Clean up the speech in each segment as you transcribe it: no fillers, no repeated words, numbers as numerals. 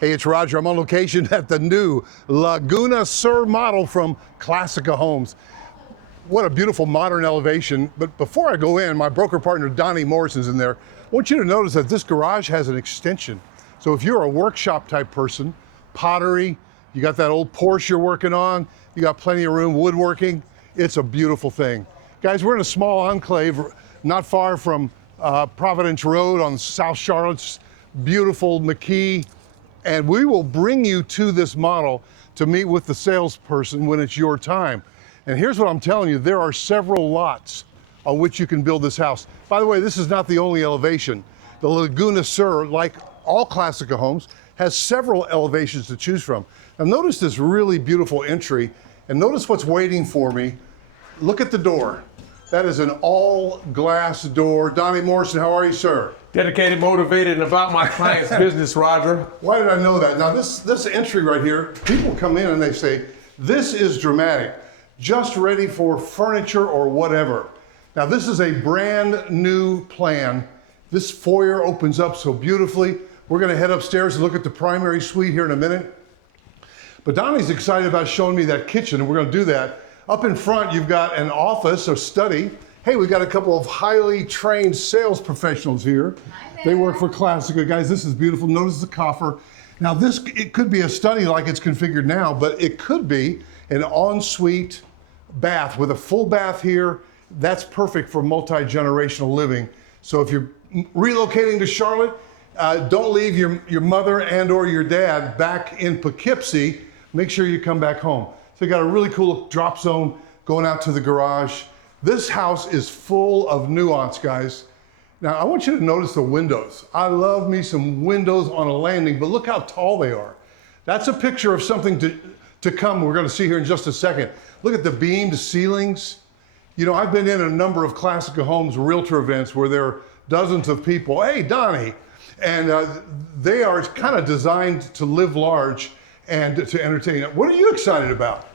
Hey, it's Roger. I'm on location at the new Laguna Sur model from Classica Homes. What a beautiful modern elevation. But before I go in, my broker partner, Donnie Morrison's in there. I want you to notice that this garage has an extension. So if you're a workshop type person, pottery, you got that old Porsche you're working on, you got plenty of room, woodworking, it's a beautiful thing. Guys, we're in a small enclave not far from Providence Road on South Charlotte's beautiful McKee. And we will bring you to this model to meet with the salesperson when it's your time. And here's what I'm telling you, there are several lots on which you can build this house. By the way, this is not the only elevation. The Laguna Sur, like all Classica Homes, has several elevations to choose from. Now notice this really beautiful entry, and notice what's waiting for me. Look at the door. That is an all glass door. Donnie Morrison, how are you, sir? Dedicated, motivated, and about my client's business, Roger. Why did I know that? Now this entry right here, people come in and they say, this is dramatic, just ready for furniture or whatever. Now this is a brand new plan. This foyer opens up so beautifully. We're gonna head upstairs and look at the primary suite here in a minute. But Donnie's excited about showing me that kitchen, and we're gonna do that. Up in front, you've got an office or study. Hey, we've got a couple of highly trained sales professionals here. They work for Classica. Guys, this is beautiful. Notice the coffer. Now it could be a study like it's configured now, but it could be an ensuite bath with a full bath here. That's perfect for multi-generational living. So if you're relocating to Charlotte, don't leave your mother and or your dad back in Poughkeepsie. Make sure you come back home. So you got a really cool drop zone going out to the garage. This house is full of nuance, guys. Now, I want you to notice the windows. I love me some windows on a landing, but look how tall they are. That's a picture of something to come. We're gonna see here in just a second. Look at the beamed ceilings. You know, I've been in a number of Classica Homes realtor events where there are dozens of people. Hey, Donnie. And they are kind of designed to live large and to entertain. What are you excited about?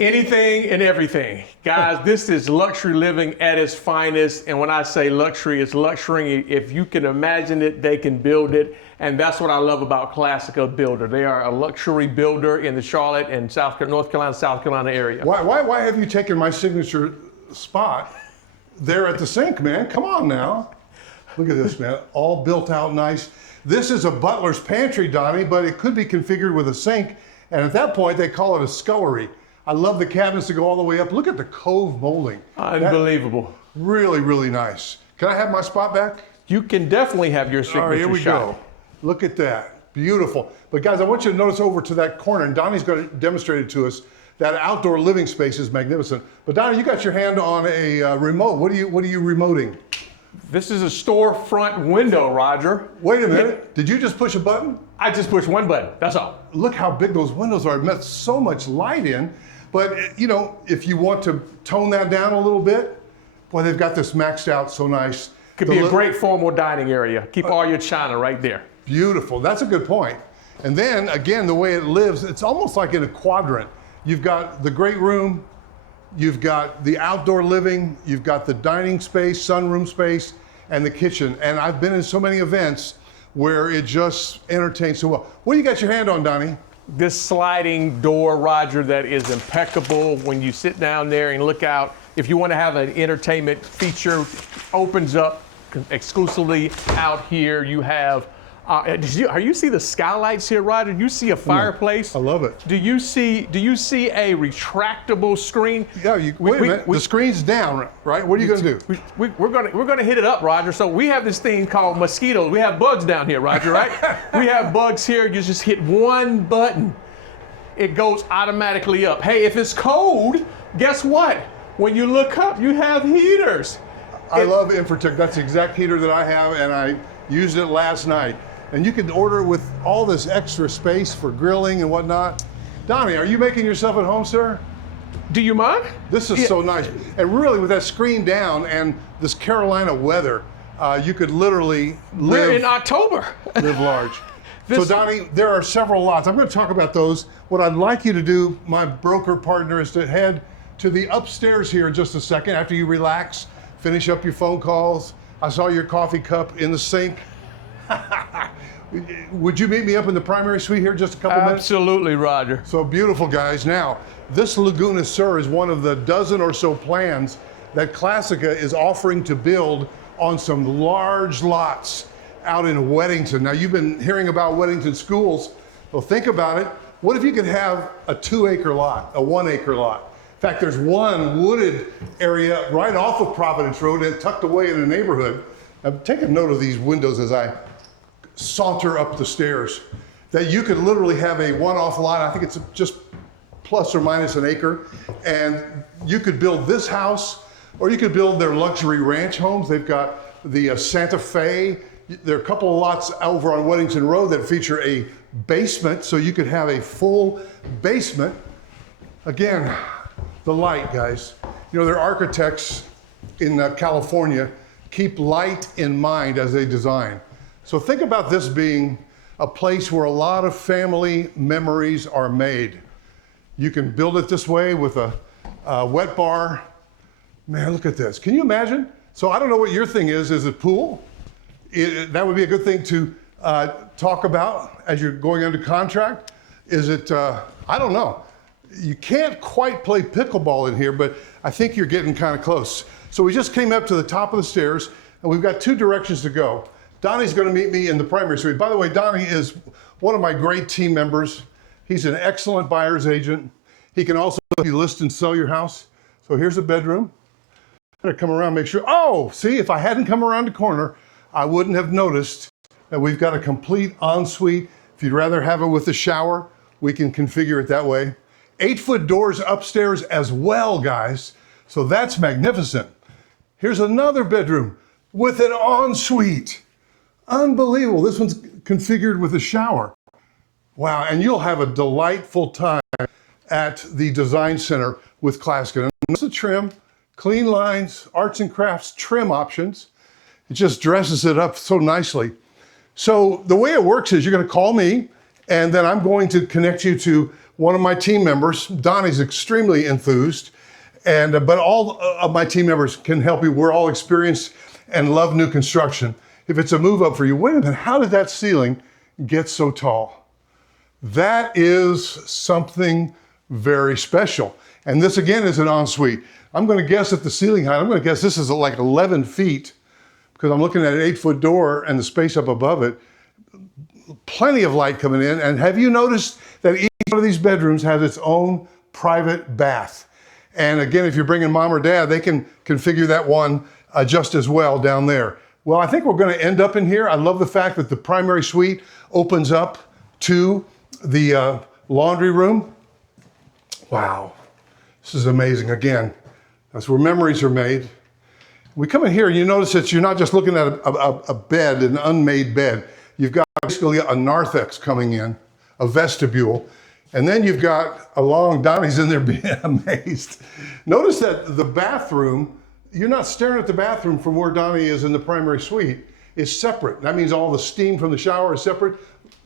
Anything and everything. Guys, this is luxury living at its finest. And when I say luxury, it's luxury. If you can imagine it, they can build it. And that's what I love about Classica Builder. They are a luxury builder in the Charlotte and North Carolina, South Carolina area. Why have you taken my signature spot there at the sink, man? Come on now. Look at this, man. All built out nice. This is a butler's pantry, Donnie, but it could be configured with a sink. And at that point, they call it a scullery. I love the cabinets to go all the way up. Look at the cove molding. Unbelievable. Really, really nice. Can I have my spot back? You can definitely have your signature shot. All right, here we go. Look at that. Beautiful. But guys, I want you to notice over to that corner, and Donnie's going to demonstrate it to us. That outdoor living space is magnificent. But Donnie, you got your hand on a remote. What are you remoting? This is a storefront window, Roger. Wait a minute. Did you just push a button? I just pushed one button, that's all. Look how big those windows are. It lets so much light in. But you know, if you want to tone that down a little bit, boy, they've got this maxed out so nice. Could be a great formal dining area. Keep all your china right there. Beautiful, that's a good point. And then again, the way it lives, it's almost like in a quadrant. You've got the great room, you've got the outdoor living, you've got the dining space, sunroom space, and the kitchen. And I've been in so many events where it just entertains so well. What do you got your hand on, Donnie? This sliding door, Roger, that is impeccable. When you sit down there and look out, if you want to have an entertainment feature, opens up exclusively out here. You have, you see the skylights here, Roger? You see a fireplace? I love it. Do you see a retractable screen? Yeah, wait a minute, the screen's down, right? What are you gonna do? We're gonna hit it up, Roger. So we have this thing called mosquitoes. We have bugs down here, Roger, right? We have bugs here. You just hit one button. It goes automatically up. Hey, if it's cold, guess what? When you look up, you have heaters. I love Infratech. That's the exact heater that I have, and I used it last night. And you can order it with all this extra space for grilling and whatnot. Donnie, are you making yourself at home, sir? Do you mind? This is so nice. And really, with that screen down and this Carolina weather, you could literally live. We're in October. Live large. So Donnie, there are several lots. I'm going to talk about those. What I'd like you to do, my broker partner, is to head to the upstairs here in just a second after you relax, finish up your phone calls. I saw your coffee cup in the sink. Would you meet me up in the primary suite here just a couple minutes? Absolutely, Roger. So beautiful, guys. Now, this Laguna Sur is one of the dozen or so plans that Classica is offering to build on some large lots out in Weddington. Now, you've been hearing about Weddington schools. Well, think about it. What if you could have a 2-acre lot, a 1-acre lot? In fact, there's one wooded area right off of Providence Road and tucked away in a neighborhood. Now, take a note of these windows as I saunter up the stairs, that you could literally have a one-off lot. I think it's just plus or minus an acre. And you could build this house, or you could build their luxury ranch homes. They've got the Santa Fe. There are a couple of lots over on Weddington Road that feature a basement, so you could have a full basement. Again, the light, guys. You know, their architects in California keep light in mind as they design. So think about this being a place where a lot of family memories are made. You can build it this way with a wet bar. Man, look at this. Can you imagine? So I don't know what your thing is. Is it pool? That would be a good thing to talk about as you're going under contract. Is it, I don't know. You can't quite play pickleball in here, but I think you're getting kind of close. So we just came up to the top of the stairs, and we've got 2 directions to go. Donnie's going to meet me in the primary suite. By the way, Donnie is one of my great team members. He's an excellent buyer's agent. He can also help you list and sell your house. So here's a bedroom. I'm going to come around, make sure. Oh, see, if I hadn't come around the corner, I wouldn't have noticed that we've got a complete ensuite. If you'd rather have it with a shower, we can configure it that way. 8-foot doors upstairs as well, guys. So that's magnificent. Here's another bedroom with an ensuite. Unbelievable. This one's configured with a shower. Wow, and you'll have a delightful time at the design center with Classica. And there's the trim, clean lines, arts and crafts trim options. It just dresses it up so nicely. So the way it works is you're going to call me, and then I'm going to connect you to one of my team members. Donnie's extremely enthused, but all of my team members can help you. We're all experienced and love new construction. If it's a move up for you, wait a minute, how did that ceiling get so tall? That is something very special. And this again is an ensuite. I'm going to guess at the ceiling height, I'm going to guess this is like 11 feet because I'm looking at an 8-foot door and the space up above it. Plenty of light coming in. And have you noticed that each one of these bedrooms has its own private bath? And again, if you're bringing mom or dad, they can configure that one just as well down there. Well, I think we're going to end up in here. I love the fact that the primary suite opens up to the laundry room. Wow, this is amazing. Again, that's where memories are made. We come in here and you notice that you're not just looking at a bed, an unmade bed. You've got basically a narthex coming in, a vestibule, and then you've got a long, Donnie's in there being amazed. Notice that the bathroom, you're not staring at the bathroom from where Donnie is in the primary suite. It's separate. That means all the steam from the shower is separate.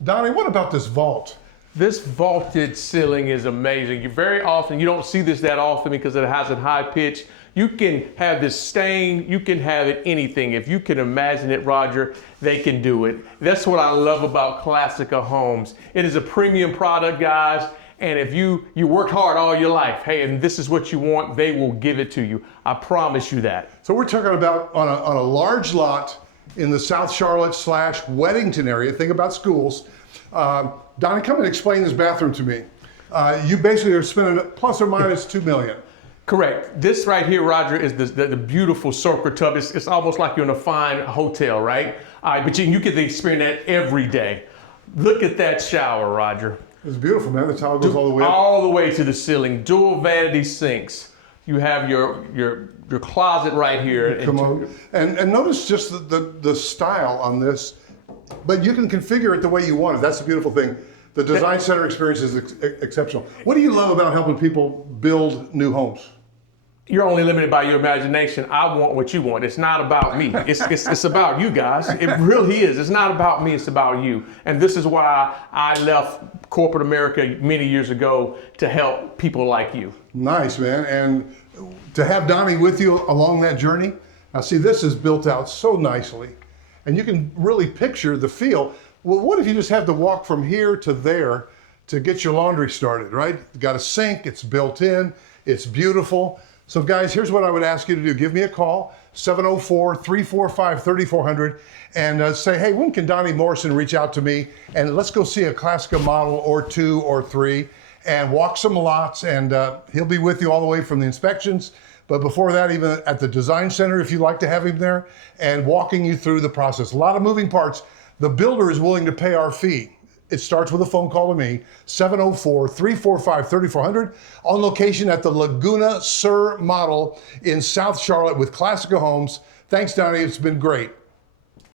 Donnie, what about this vault? This vaulted ceiling is amazing. You don't see this that often because it has a high pitch. You can have this stain, you can have it anything. If you can imagine it, Roger, they can do it. That's what I love about Classica Homes. It is a premium product, guys. And if you worked hard all your life, hey, and this is what you want, they will give it to you. I promise you that. So we're talking about on a large lot in the South Charlotte / Weddington area. Think about schools. Donnie, come and explain this bathroom to me. You basically are spending plus or minus $2 million. Correct. This right here, Roger, is the beautiful soaker tub. It's almost like you're in a fine hotel, right? But you get to experience that every day. Look at that shower, Roger. It's beautiful, man. The tile goes all the way up. All the way to the ceiling. Dual vanity sinks. You have your closet right here. Come on. And notice just the style on this. But you can configure it the way you want it. That's the beautiful thing. The design center experience is exceptional. What do you love about helping people build new homes? You're only limited by your imagination. I want what you want. It's not about me. It's about you guys. It really is. It's not about me. It's about you. And this is why I left corporate America many years ago to help people like you. Nice, man. And to have Donnie with you along that journey. Now see, this is built out so nicely. And you can really picture the feel. Well, what if you just have to walk from here to there to get your laundry started, right? You got a sink, it's built in, it's beautiful. So guys, here's what I would ask you to do. Give me a call, 704-345-3400, and say, hey, when can Donnie Morrison reach out to me? And let's go see a Classica model or 2 or 3 and walk some lots, and he'll be with you all the way from the inspections. But before that, even at the design center, if you'd like to have him there, and walking you through the process. A lot of moving parts. The builder is willing to pay our fee. It starts with a phone call to me, 704-345-3400, on location at the Laguna Sur model in South Charlotte with Classica Homes. Thanks, Donnie. It's been great.